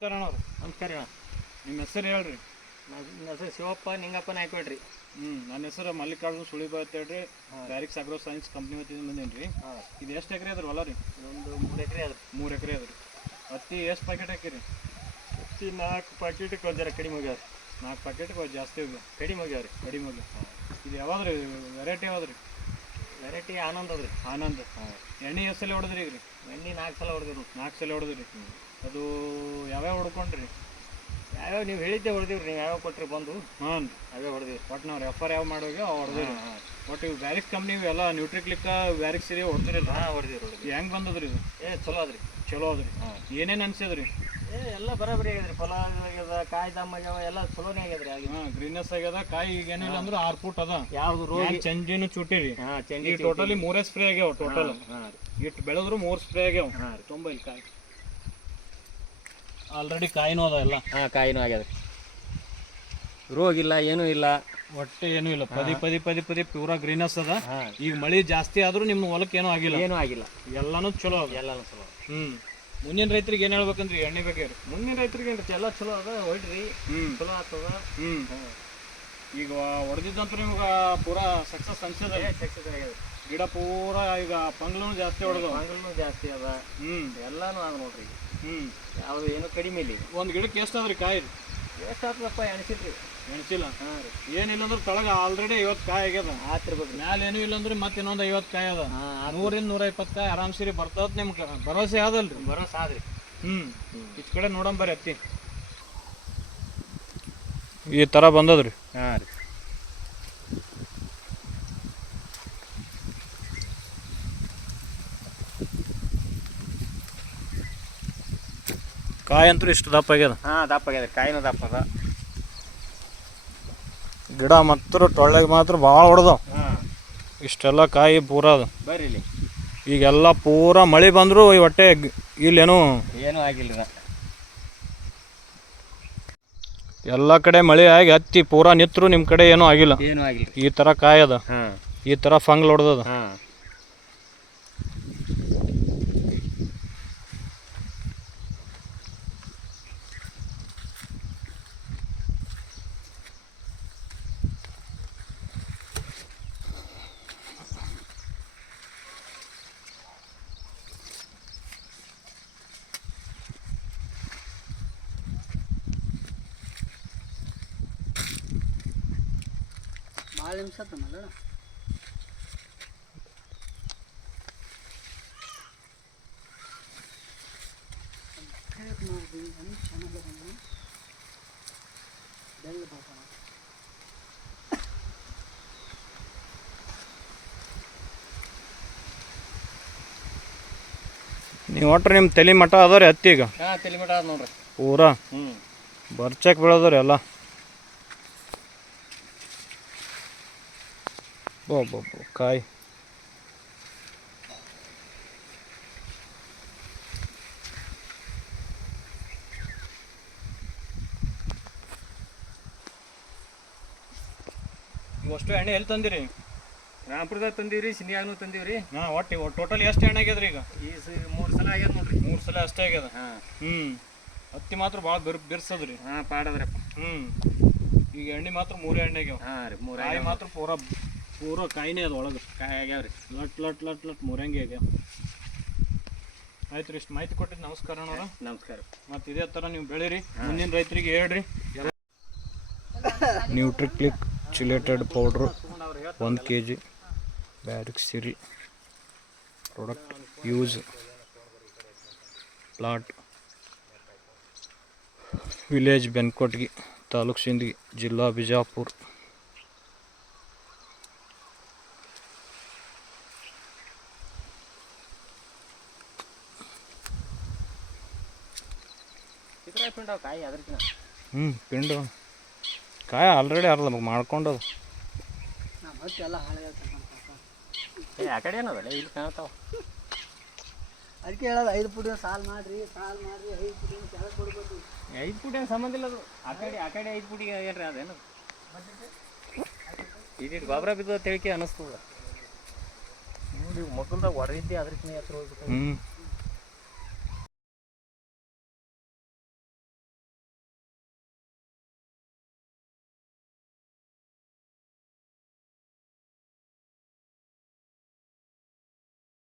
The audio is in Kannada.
ನಮಸ್ಕಾರ ಅಣ್ಣವ್ರು ನಮಸ್ಕಾರ ಅಣ್ಣ. ನಿಮ್ಮ ಹೆಸರು ಹೇಳ್ರಿ. ನನ್ನ ಹೆಸರು ಶಿವಪ್ಪ ನಿಂಗಪ್ಪ ನಾಯ್ಕೊಳ್ರಿ ಹ್ಞೂ ನನ್ನ ಹೆಸರು ಮಲ್ಲಿಕಾರ್ಜುನ ಸುಳಿಬಾ ಅಂತ ಹೇಳ್ರಿ. ಬ್ಯಾರಿಕ್ಸ್ ಅಗ್ರೋ ಸೈನ್ಸ್ ಕಂಪ್ನಿ ವತಿಯಿಂದ ಬಂದೇನಿ ರೀ ಇದು ಎಷ್ಟು ಎಕರೆ ಅದ್ರ ಹೊಲ ರೀ? ಒಂದು ಮೂರು ಎಕರೆ ಅದ ಮೂರು ಎಕರೆ ಅದ್ರಿ. ಹತ್ತಿ ಎಷ್ಟು ಪ್ಯಾಕೆಟ್ ಹಾಕಿರಿ? ಹತ್ತಿ ನಾಲ್ಕು ಪ್ಯಾಕೆಟ್ಗೆ ಒಂದು ಜರ ಕಡಿಮೆ ಹೋಗ್ಯಾವ ನಾಲ್ಕು ಪ್ಯಾಕೆಟ್ಗೆ ಜಾಸ್ತಿ ಹೋಗಿ ಕಡಿಮೆ ಹೋಗ್ಯಾವ ರೀ ಕಡಿಮೆ ಹೋಗಿ ಇದು ಯಾವ್ದು ರೀ ವೆರೈಟಿ ಯಾವ್ದು ರೀ ವೆರೈಟಿ ಆನಂದ್ ಅದ್ರಿ. ಆನಂದ್. ಎಣ್ಣೆ ಎಷ್ಟು ಸಲ ಹೊಡೆದ್ರಿ ಈಗ ರೀ? ಎಣ್ಣೆ ನಾಲ್ಕು ಸಲ ಹೊಡೆದ್ರಿ ನಾಲ್ಕು ಸಲ ಹೊಡೆದ್ರಿ. ಅದು ಹೊಡ್ಕೊಂಡ್ರಿ. ಯಾವ್ಯಾವ ನೀವು ಹೇಳಿದ್ದೆ ಹೊಡೆದಿವ್ರಿ ನೀವು ಯಾವ್ಯಾವ ಕೊಟ್ರಿ ಬಂದು? ಹಾಂ ಅವೇ ಹೊಡೆದಿವಿ ಒಟ್ಟು ನಾವು ರೆಫರ್ ಯಾವ ಮಾಡೋಗಿ ಅವು ಹೊಡೆದ್ರಿ ಹಾಂ ಒಟ್ಟು ಇವು ಬ್ಯಾರಿಕ್ಸ್ ಕಂಪ್ನಿ ಎಲ್ಲ ನ್ಯೂಟ್ರಿಕ್ಲಿಕ್ಕ ವ್ಯಾರಿಕ್ಸ್ ಸೀರೆ ಹೊಡೆದ್ರಿಲ್ಲ. ಹಾಂ ಹೊಡೆದಿವಿ ಹೊಡೆದಿವಿ ಹೆಂಗೆ ಬಂದದ್ರಿ ಇದು? ಏ ಚಲೋ ಅದ್ರಿ ಚಲೋ ಅದ್ರಿ ಹಾಂ. ಏನೇನು ಅನ್ಸಿದ್ರಿ ಏ ಎಲ್ಲ ಬರಾಬರಿ ಆಗ್ಯದ್ರಿ. ಫಲ ಆಗ್ಯದ ಕಾಯಿ ದಮ್ಮ ಆಗ್ಯಾವ ಎಲ್ಲ ಚಲೋನೇ ಆಗ್ಯದ್ರಿ ಆಗಿ. ಹಾಂ ಗ್ರೀನೆಸ್ ಆಗ್ಯದ ಕಾಯಿ ಈಗ ಏನಿಲ್ಲ ಅಂದ್ರೆ ಆರು ಫುಟ್ ಅದ. ಯಾವ್ದು ರೋಗ ಚಂಜಿನೂ ಚುಟ್ಟಿರಿ. ಹಾಂ ಚಂಜಿ ಟೋಟಲಿ ಮೂರೇ ಸ್ಪ್ರೇ ಆಗ್ಯಾವ ಟೋಟಲ್ ಹಾಂ ಇಟ್ಟು ಬೆಳೆದ್ರು ಮೂರು ಸ್ಪ್ರೇ ಆಗ್ಯಾವ. ಹಾಂ ತುಂಬ ಇಲ್ಲಿ ಕಾಯಿ. ಆಲ್ರೆಡಿ ಕಾಯಿನೂ ಅದ ಎಲ್ಲ. ಹಾಂ ಕಾಯಿನೂ ರೋಗ ರೋಗಿಲ್ಲ ಏನೂ ಇಲ್ಲ. ಒಟ್ಟೆ ಏನೂ ಇಲ್ಲ. ಪದಿ ಪದಿ ಪದಿ ಪದಿ ಪ್ಯೂರ ಗ್ರೀನಸ್ ಅದ. ಈಗ ಮಳಿ ಜಾಸ್ತಿ ಆದ್ರೂ ನಿಮ್ಮ ಹೊಲಕ್ಕೆ ಏನೂ ಆಗಿಲ್ಲ. ಏನೂ ಆಗಿಲ್ಲ. ಎಲ್ಲಾನು ಚಲೋ ಅದ. ಎಲ್ಲಾನು ಚಲೋ ಹ್ಮ್. ಮುಂದಿನ ರೈತರಿಗೆ ಏನ್ ಹೇಳ್ಬೇಕಂದ್ರಿ? ಎಣ್ಣೆ ಬಗ್ಗೆ ಮುಂದಿನ ರೈತರಿಗೆ ಏನ್ರಿ? ಎಲ್ಲ ಚಲೋ ಅದ ಹೊಡ್ರಿ ಹ್ಮ್. ಚಲೋ ಆಗ್ತದ. ಹ್ಮ್. ಈಗ ಹೊಡೆದಿದ್ದಂತೂ ನಿಮ್ಗೆ ಪೂರಾ ಸಕ್ಸಸ್ ಅನ್ಸದ ಸಕ್ಸಸ್ ಆಗ್ಯದ. ಗಿಡ ಪೂರಾ ಈಗ ಪಂಗ್ಲೂ ಜಾಸ್ತಿ ಹೊಡೆದು ಪಂಗ್ಲೂ ಜಾಸ್ತಿ ಅದ. ಹ್ಮ್. ಎಲ್ಲಾನು ಆಗ ನೋಡ್ರಿ. ಹ್ಮ್. ಯಾವುದು ಏನು ಕಡಿಮೆ ಇಲ್ಲಿ. ಒಂದು ಗಿಡಕ್ಕೆ ಎಷ್ಟು ಅದ್ರಿ ಕಾಯಿ ರೀ ಎಷ್ಟು ಆಗ್ತದಪ್ಪ ಎಣಸಿಲ್ರಿ. ಎಣ್ಸಿಲ್ಲ? ಹಾಂ ರೀ. ಏನಿಲ್ಲ ಅಂದ್ರೆ ತಳಗ ಆಲ್ರೆಡಿ ಐವತ್ತು ಕಾಯಿ ಆಗ್ಯದ. ಆತಿರ್ಬೇಕ್ರಿ ಮ್ಯಾಲ ಏನೂ ಇಲ್ಲ ಅಂದ್ರೆ ಮತ್ತೆ ಇನ್ನೊಂದು ಐವತ್ತು ಕಾಯಿ ಅದ. ನೂರಿಂದ ನೂರ ಇಪ್ಪತ್ತು ಕಾಯಿ ಆರಾಮ್ ಸಿರಿ ಬರ್ತದ ನಿಮ್ಗೆ. ಭರವಸೆ ಆದಲ್ರಿ. ಭರೋಸೆ ಆದ್ರಿ. ಹ್ಞೂ ಇಚ್ ಕಡೆ ನೋಡಂಬರಿ ಅತ್ತಿ. ಈ ತರ ಬಂದದ್ರಿ. ಹಾಂ ರೀ. ಕಾಯಿ ಅಂತೂ ಇಷ್ಟು ದಪ್ಪ ಆಗ್ಯದ? ಹಾಂ ದಪ್ಪ ಆಗ್ಯದ. ಕಾಯಿನೂ ದಪ್ಪ ಅದ. ಗಿಡ ಮಾತ್ರ ಟೊಳ್ಳೆಗೆ ಮಾತ್ರ ಭಾಳ ಹೊಡೆದವು. ಹಾಂ. ಇಷ್ಟೆಲ್ಲ ಕಾಯಿ ಪೂರ ಅದು. ಬರ್ರಿ ಇಲ್ಲಿ. ಈಗೆಲ್ಲ ಪೂರ ಮಳೆ ಬಂದ್ರು ಈ ಹೊಟ್ಟೆ ಇಲ್ಲೇನು ಏನೂ ಆಗಿಲ್ಲ ಎಲ್ಲ ಕಡೆ ಮಳೆ ಆಗಿ ಹತ್ತಿ ಪೂರ ನಿತ್ರು ನಿಮ್ಮ ಕಡೆ ಏನೂ ಆಗಿಲ್ಲ. ಏನೂ ಆಗಿಲ್ಲ. ಈ ಥರ ಕಾಯಿ ಅದ ಹಾಂ. ಈ ಥರ ಫಂಗ್ಲ್ ಹೊಡೆದದ. ಭಾಳ ನಿಮಿಷ ಆತನಲ್ಲ ನೀವು ಒಟ್ರೆ ನಿಮ್ಮ ತಲೆ ಮಠ ಅದಾವ್ರಿ ಹತ್ತಿ ಈಗ? ಹಾಂ ತಲೆಮಠ ಅದ ನೋಡ್ರಿ. ಪೂರಾ ಹ್ಞೂ ಬರ್ಚಕ್ ಬೀಳೋದ್ರಿ ಎಲ್ಲ. ಬೋ ಬೋ ಬೋ ಕಾಯಿ ಇವಷ್ಟು ಎಣ್ಣೆ ಎಲ್ಲಿ ತಂದಿರಿ? ರಾಮ್ಪುರದಾಗ ತಂದೀವ್ರಿ ಸಿನಿಯಾನು ತಂದೀವ್ರಿ. ಹಾಂ ಒಟ್ಟು ಟೋಟಲ್ ಎಷ್ಟು ಎಣ್ಣೆ ಆಗ್ಯದ್ರಿ ಈಗ? ಈ ಮೂರು ಸಲ ಆಗ್ಯದ ನೋಡ್ರಿ. ಮೂರು ಸಲ ಅಷ್ಟೇ ಆಗ್ಯದ? ಹಾಂ. ಹ್ಞೂ ಹತ್ತಿ ಮಾತ್ರ ಭಾಳ ಬಿರ್ ಬಿರ್ಸದ್ರಿ? ಹಾಂ ಪಾಡದ್ರಪ್ಪ. ಹ್ಞೂ ಈಗ ಎಣ್ಣೆ ಮಾತ್ರ ಮೂರೇ ಎಣ್ಣೆ ಆಗ್ಯಾವ? ಹಾಂ ರೀ ಮೂರು ಮಾತ್ರ ಪೂರ ಪೂರ ಕಾಯಿನೇ ಅದು ಒಳಗೆ. ಕಾಯಿ ಆಗ್ಯಾವ್ರಿ ಲಟ್ ಲಟ್ ಲಟ್ ಲಟ್ ಮೂರಂಗಿ ಆಗ್ಯಾವ. ಆಯ್ತು ರೀ ಇಷ್ಟು ಮಾಹಿತಿ ಕೊಟ್ಟಿದ್ದು ನಮಸ್ಕಾರ ನೋಡ ನಮಸ್ಕಾರ. ಮತ್ತು ಇದೇ ಥರ ನೀವು ಬೆಳೀರಿ ಮುಂದಿನ ರೈತರಿಗೆ ಹೇಳ್ರಿ. ನ್ಯೂಟ್ರಿಕ್ಲಿಕ್ ಚಿಲೇಟೆಡ್ ಪೌಡ್ರು ಒಂದು ಕೆ ಜಿ ಬ್ಯಾರಿಕ್ ಸಿರಿ product use plot village Benkotgi taluk Sindagi ಜಿಲ್ಲಾ ಬಿಜಾಪುರ. ಪಿಂಡವ್ ಕಾಯಿ ಅದ್ರಕಿನ. ಹ್ಞೂ ಪಿಂಡು ಕಾಯಿ ಆಲ್ರೆಡಿ ಅರ್ಧ ನಮಗೆ ಮಾಡ್ಕೊಂಡದು ನಾ ಮತ್ತೆ ಎಲ್ಲ ಹಾಳಾಗ್ತಾನ ಏ ಆ ಕಡೆ ಏನದಲ್ಲ ಇಲ್ಲಿ ಕಾಣ್ತಾವ. ಅದಕ್ಕೆ ಹೇಳೋದು ಐದು ಪುಡಿ ಸಾಲ್ ಮಾಡ್ರಿ ಸಾಲ್ ಮಾಡ್ರಿ ಐದು ಪುಡಿ ಕೆಳಗೆ ಕೊಡ್ಬೇಕು ಐದು ಪುಡಿ ಏನು ಸಂಬಂಧ ಇಲ್ಲ ಅದು. ಆ ಕಡೆ ಆ ಕಡೆ ಐದು ಪುಡಿ ಏನ್ರಿ ಅದೇನು ಇದಿಟ್ಟು ಗೊಬ್ಬರ ಬಿದ್ದು ತಿಳಿಕೆ ಅನಿಸ್ತದ. ನೋಡಿ ಹೊರ ಇದ್ದಿ ಅದ್ರಕಿನ ಹತ್ರ ಹೋಗ್ಬೇಕು ಹ್ಞೂ